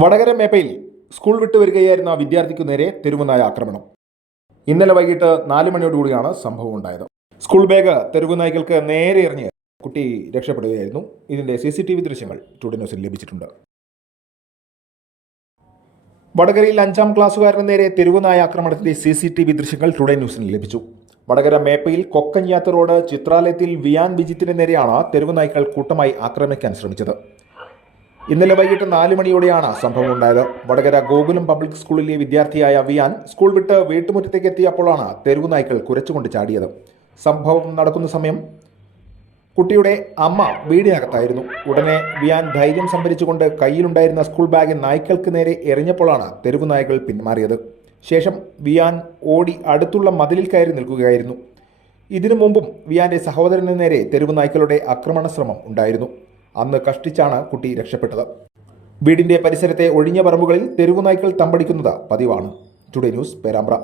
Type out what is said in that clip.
Vadakara Meppayil school വിട്ടു വരികയായിരുന്ന വിദ്യാർത്ഥിക്കു നേരെ തെരുവുനായ ആക്രമണം. ഇന്നലെ വൈകിട്ട് നാല് മണിയോടുകൂടിയാണ് സംഭവം ഉണ്ടായത്. സ്കൂൾ ബാഗ് തെരുവുനായ്ക്കൾക്ക് നേരെ എറിഞ്ഞ് കുട്ടി രക്ഷപ്പെടുകയായിരുന്നു. ഇതിന്റെ സി സി ടി വി ദൃശ്യങ്ങൾ ടുഡേ ന്യൂസിൽ ലഭിച്ചിട്ടുണ്ട്. വടകരയിൽ അഞ്ചാം ക്ലാസ്സുകാരന് നേരെ തെരുവുനായ ആക്രമണത്തിന്റെ സി സി ടി വി ദൃശ്യങ്ങൾ ടുഡേ ന്യൂസിന് ലഭിച്ചു. വടകര മേപ്പയിൽ കൊക്കഞ്ഞാത്ത് റോഡ് ചിത്രാലയത്തിൽ വിയാൻ വിജിത്തിന് നേരെയാണ് തെരുവുനായ്ക്കൾ കൂട്ടമായി ആക്രമിക്കാൻ ശ്രമിച്ചത്. ഇന്നലെ വൈകിട്ട് നാല് മണിയോടെയാണ് സംഭവം ഉണ്ടായത്. വടകര ഗോകുലം പബ്ലിക് സ്കൂളിലെ വിദ്യാർത്ഥിയായ വിയാൻ സ്കൂൾ വിട്ട് വീട്ടുമുറ്റത്തേക്ക് എത്തിയപ്പോഴാണ് തെരുവു നായ്ക്കൾ കുരച്ചുകൊണ്ട് ചാടിയത്. സംഭവം നടക്കുന്ന സമയം കുട്ടിയുടെ അമ്മ വീടിനകത്തായിരുന്നു. ഉടനെ വിയാൻ ധൈര്യം സംഭരിച്ചുകൊണ്ട് കയ്യിലുണ്ടായിരുന്ന സ്കൂൾ ബാഗ് നായ്ക്കൾക്ക് നേരെ എറിഞ്ഞപ്പോഴാണ് തെരുവു നായ്ക്കൾ പിന്മാറിയത്. ശേഷം വിയാൻ ഓടി അടുത്തുള്ള മതിലിൽ കയറി നിൽക്കുകയായിരുന്നു. ഇതിനു മുമ്പും വിയാന്റെ സഹോദരന് നേരെ തെരുവു നായ്ക്കളുടെ ആക്രമണ ശ്രമം ഉണ്ടായിരുന്നു. അന്ന് കഷ്ടിച്ചാണ് കുട്ടി രക്ഷപ്പെട്ടത്. വീടിന്റെ പരിസരത്തെ ഒഴിഞ്ഞ പറമ്പുകളിൽ തെരുവുനായ്ക്കൾ തമ്പടിക്കുന്നത് പതിവാണ്. Today news Perambra.